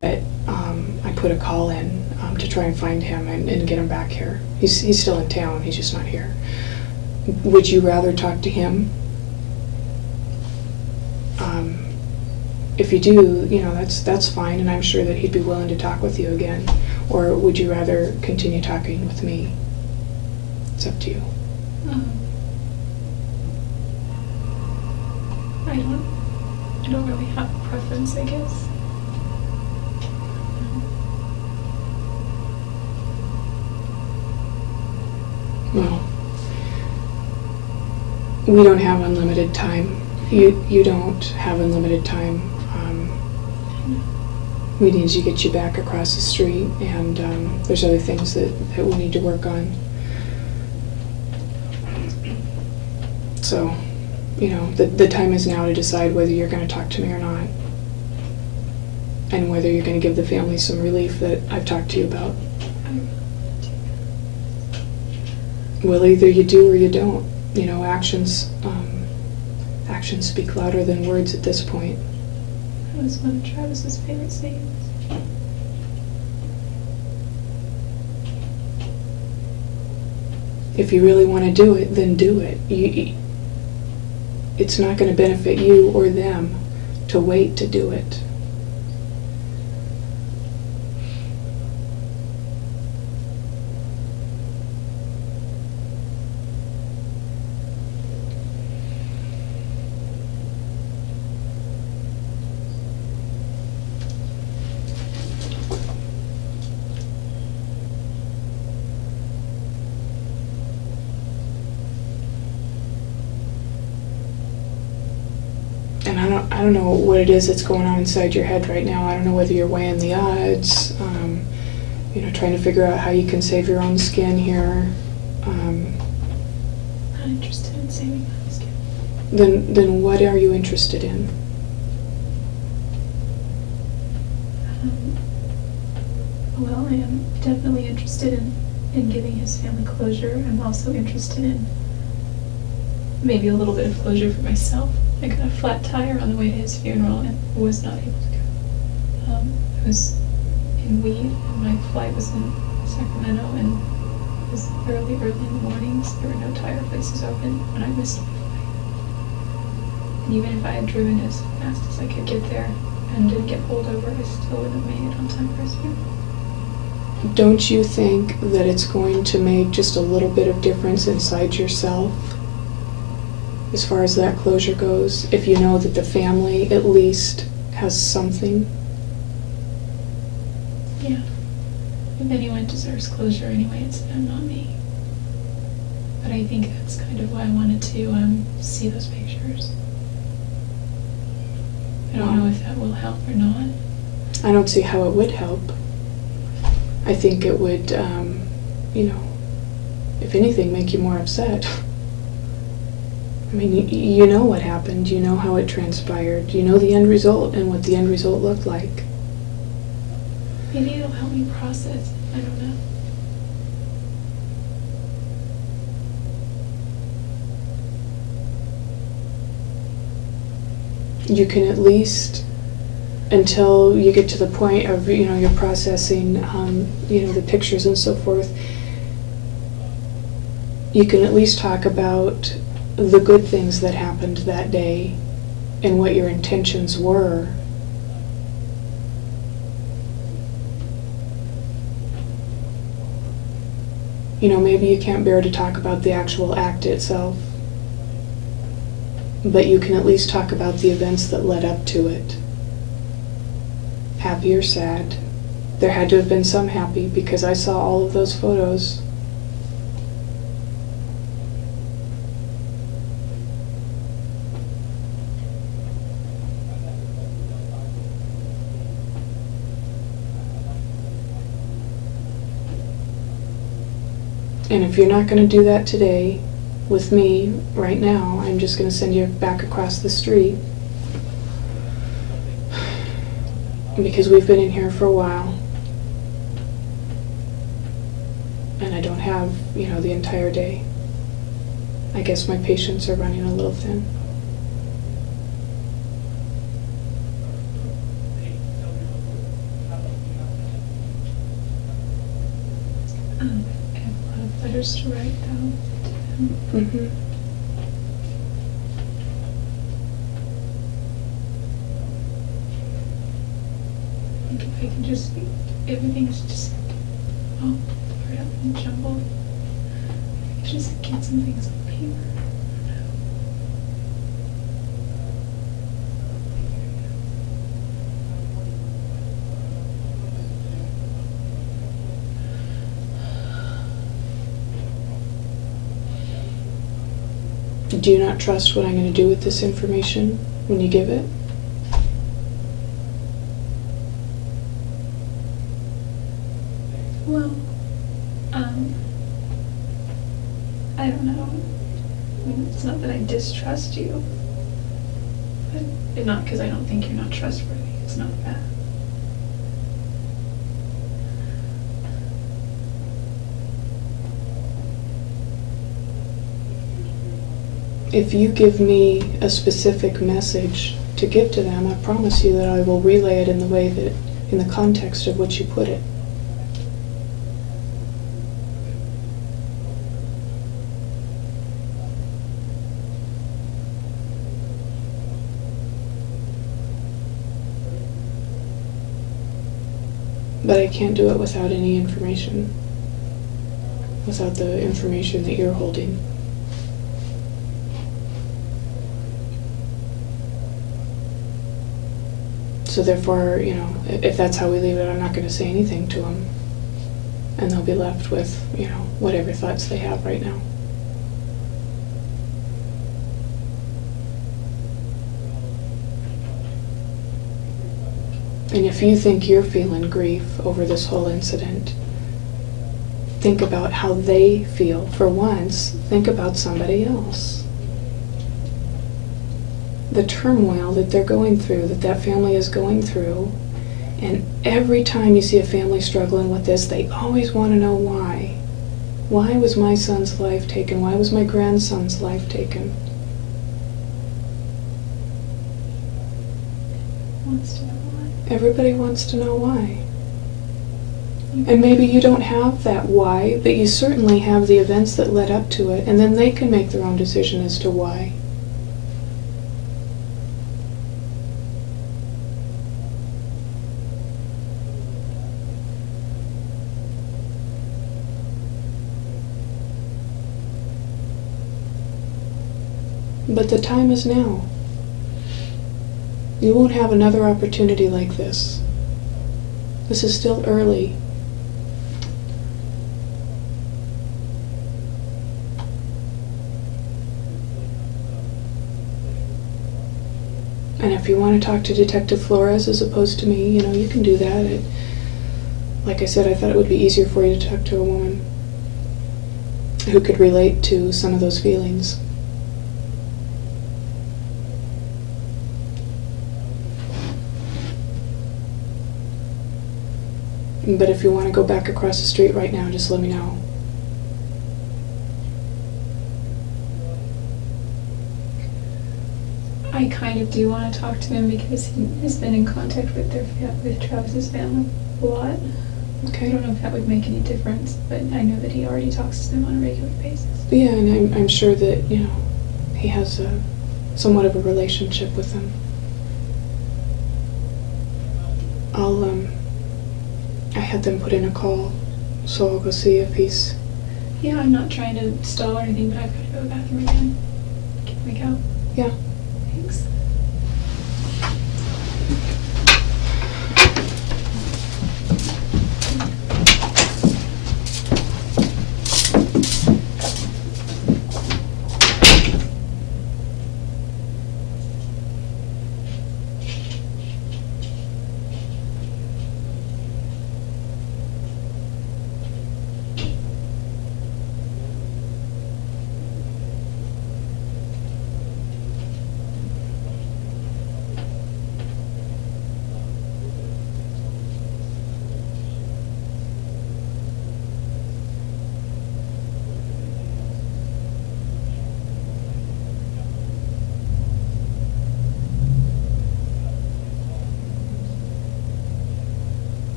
But I put a call in to try and find him and get him back here. He's still in town, he's just not here. Would you rather talk to him? If you do, that's fine, and I'm sure that he'd be willing to talk with you again. Or would you rather continue talking with me? It's up to you. I don't really have a preference, I guess. Well, we don't have unlimited time. You don't have unlimited time. We need to get you back across the street, and there's other things that we need to work on. So, the time is now to decide whether you're going to talk to me or not, and whether you're going to give the family some relief that I've talked to you about. Well, either you do or you don't. Actions speak louder than words at this point. That was one of Travis's favorite sayings. If you really want to do it, then do it. It's not going to benefit you or them to wait to do it. And I don't know what it is that's going on inside your head right now. I don't know whether you're weighing the odds, trying to figure out how you can save your own skin here. Not interested in saving my skin. Then what are you interested in? Well, I am definitely interested in giving his family closure. I'm also interested in maybe a little bit of closure for myself. I got a flat tire on the way to his funeral and was not able to go. I was in weed, and my flight was in Sacramento, and it was early in the morning, so there were no tire places open, and I missed my flight. And even if I had driven as fast as I could get there and didn't get pulled over, I still wouldn't have made it on time for his funeral. Don't you think that it's going to make just a little bit of difference inside yourself as far as that closure goes, if you know that the family at least has something? Yeah. If anyone deserves closure anyway, it's them, not me. But I think that's kind of why I wanted to see those pictures. I don't know if that will help or not. I don't see how it would help. I think it would, if anything, make you more upset. I mean, you know what happened, you know how it transpired, you know the end result and what the end result looked like. Maybe it'll help me process. I don't know. You can at least, until you get to the point of, you're processing, the pictures and so forth, you can at least talk about the good things that happened that day and what your intentions were. Maybe you can't bear to talk about the actual act itself, but you can at least talk about the events that led up to it. Happy or sad. There had to have been some happy, because I saw all of those photos. And if you're not going to do that today with me right now, I'm just going to send you back across the street. Because we've been in here for a while. And I don't have, the entire day. I guess my patience are running a little thin. letters to write, though, to them. Mm-hmm. Like if I can just, everything's just all blurred up and jumbled. I could just get some things on paper. Do you not trust what I'm going to do with this information when you give it? Well, I don't know. I mean, it's not that I distrust you, but not because I don't think you're not trustworthy. It's not that. If you give me a specific message to give to them, I promise you that I will relay it in the way that, in the context of which you put it. But I can't do it without any information, without the information that you're holding. So therefore, you know, if that's how we leave it, I'm not going to say anything to them. And they'll be left with, you know, whatever thoughts they have right now. And if you think you're feeling grief over this whole incident, think about how they feel. For once, think about somebody else. The turmoil that they're going through, that family is going through, and every time you see a family struggling with this, they always want to know why. Why was my son's life taken? Why was my grandson's life taken? Wants to know why. Everybody wants to know why. And maybe you don't have that why, but you certainly have the events that led up to it, and then they can make their own decision as to why. But the time is now. You won't have another opportunity like this. This is still early. And if you want to talk to Detective Flores as opposed to me, you know, you can do that. Like I said, I thought it would be easier for you to talk to a woman who could relate to some of those feelings. But if you want to go back across the street right now, just let me know. I kind of do want to talk to him because he has been in contact with with Travis's family a lot. Okay. I don't know if that would make any difference, but I know that he already talks to them on a regular basis. Yeah, and I'm sure that, you know, he has somewhat of a relationship with them. I had them put in a call, so I'll go see if he's... Yeah, I'm not trying to stall or anything, but I've got to go to the bathroom again. Can we go? Yeah. Thanks.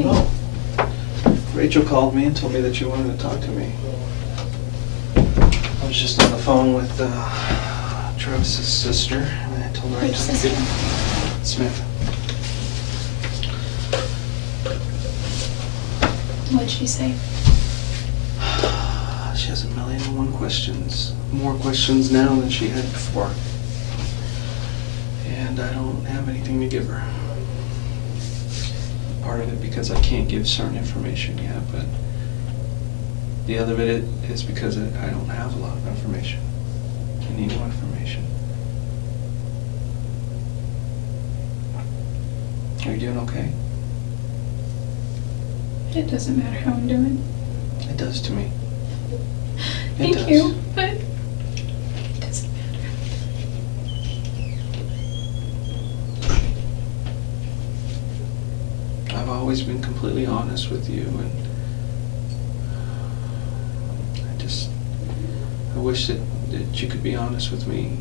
Oh. Rachel called me and told me that you wanted to talk to me. I was just on the phone with Travis's sister, and I told her Which I'd sister? Smith. What'd she say? She has 1,000,001 questions. More questions now than she had before. And I don't have anything to give her. Part of it because I can't give certain information yet, but the other bit is because I don't have a lot of information. I need more information. Are you doing okay? It doesn't matter how I'm doing. It does to me. Thank you, but it doesn't matter. I've always been completely honest with you, and I wish that you could be honest with me.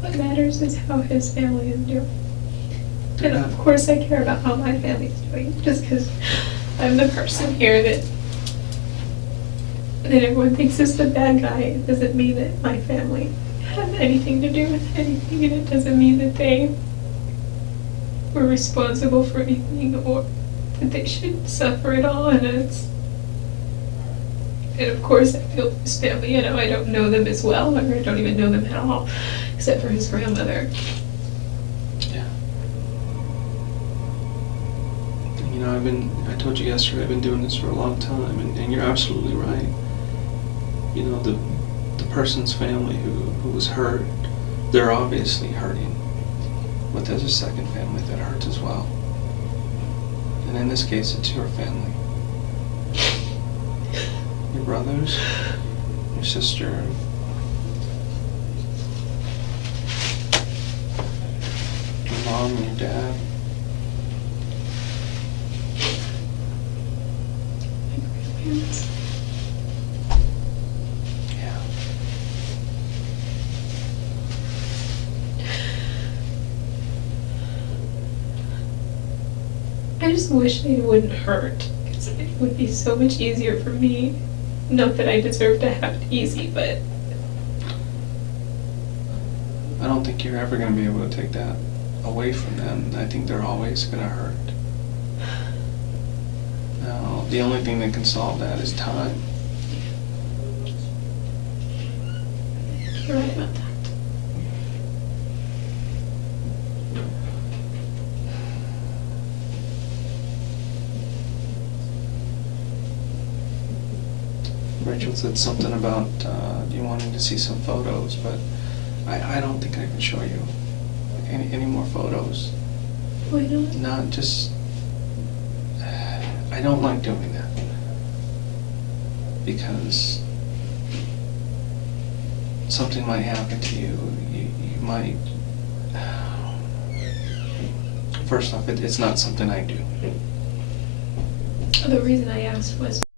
What matters is how his family is doing. They're And not- of course I care about how my family's doing, just because I'm the person here that everyone thinks is the bad guy. It doesn't mean that my family had anything to do with anything, and it doesn't mean that they were responsible for anything or that they should suffer at all. And of course I feel for his family. You know, I don't know them as well, or I don't even know them at all, except for his grandmother. Yeah. You know, I told you yesterday, I've been doing this for a long time, and you're absolutely right. You know, the person's family who was hurt, they're obviously hurting. But there's a second family that hurts as well. And in this case, it's your family. Your brothers, your sister, your mom and your dad. My grandparents. Yeah. I just wish they wouldn't hurt, because it would be so much easier for me. Not that I deserve to have it easy, but I don't think you're ever going to be able to take that away from them. I think they're always going to hurt. Now, the only thing that can solve that is time. you're right about that. Rachel said something about you wanting to see some photos, but I don't think I can show you any more photos. Why not? Not just... I don't like doing that. Because something might happen to you. You might... First off, it's not something I do. The reason I asked was